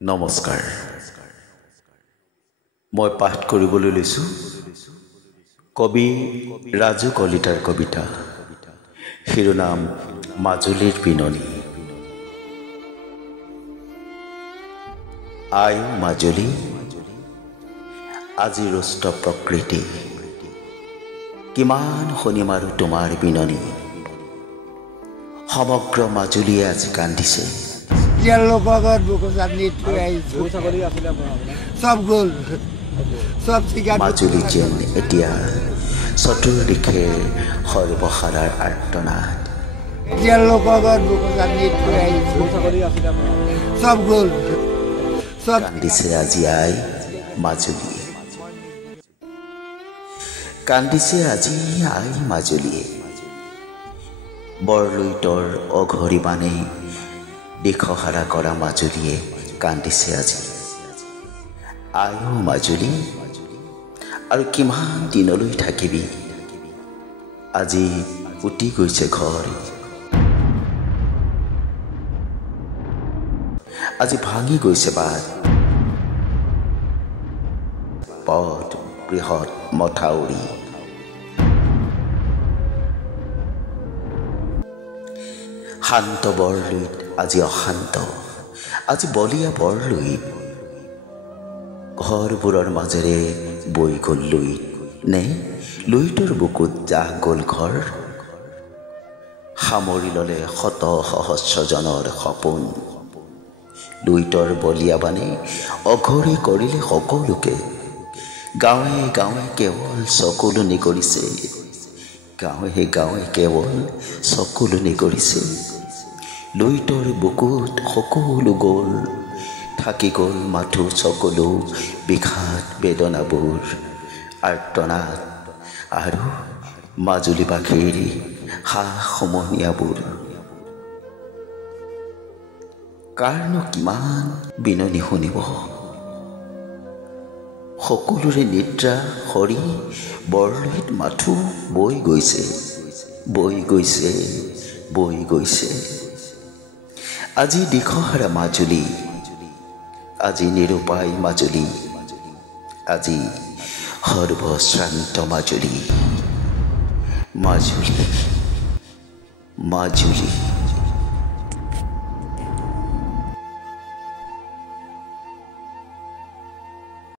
নমস্কাৰ মই পাঠ কৰিবলৈ লৈছোঁ কবি ৰাজু কলিতাৰ কবিতা শিৰোনাম মাজুলীৰ বিননি। আই মাজুলী আজি ৰুষ্ট প্ৰকৃতি, কিমান শুনিম আৰু তোমাৰ বিননি। সমগ্ৰ মাজুলীয়ে আজি কান্দিছে। মাজুলী যেন এতিয়া চতুৰ্দিশে সৰ্বসাৰাৰ আৰ্তনাদ। কান্দিছে আজি আই মাজুলীয়ে, কান্দিছে আজি আই মাজুলীয়ে। বৰলুইতৰ অঘৰিমানে দিশহাৰা কৰা মাজুলীয়ে কান্দিছে আজি। আয়ো মাজুলী, আৰু কিমান দিনলৈ থাকিবি? আজি উটি গৈছে ঘৰ, আজি ভাঙি গৈছে বাট, পথ বৃহৎ মথাউৰি। শান্ত বৰলুইত আজি অশান্ত, আজি বলিয়া বৰলুইত। ঘৰবোৰৰ মাজেৰে বৈ গ'ল লুইত, নে লুইতৰ বুকুত জাহ গ'ল ঘৰ। সামৰি ল'লে শত সহস্ৰজনৰ সপোন। লুইতৰ বলিয়াবানে অঘৰী কৰিলে সকলোকে। গাঁৱে গাঁৱে কেৱল চকুলনি কৰিছে, গাঁৱে গাঁৱে কেৱল চকুলনি কৰিছে। লুইতৰ বুকুত সকলো গ'ল, থাকি গ'ল মাথো সকলো বিষাদ বেদনাবোৰ, আৰ্তনাদ আৰু মাজুলীবাসীৰ সা সমনীয়াবোৰ। কাৰনো কিমান বিননি শুনিব? সকলোৰে নিদ্ৰা সৰি বৰলুইত মাথো বৈ গৈছে, বৈ গৈছে, বৈ গৈছে। আজি দিশহাৰা মাজুলী, আজি নিৰুপায় মাজুলী, আজি সৰ্বশ্ৰান্ত মাজুলী, মাজুলী, মাজুলী।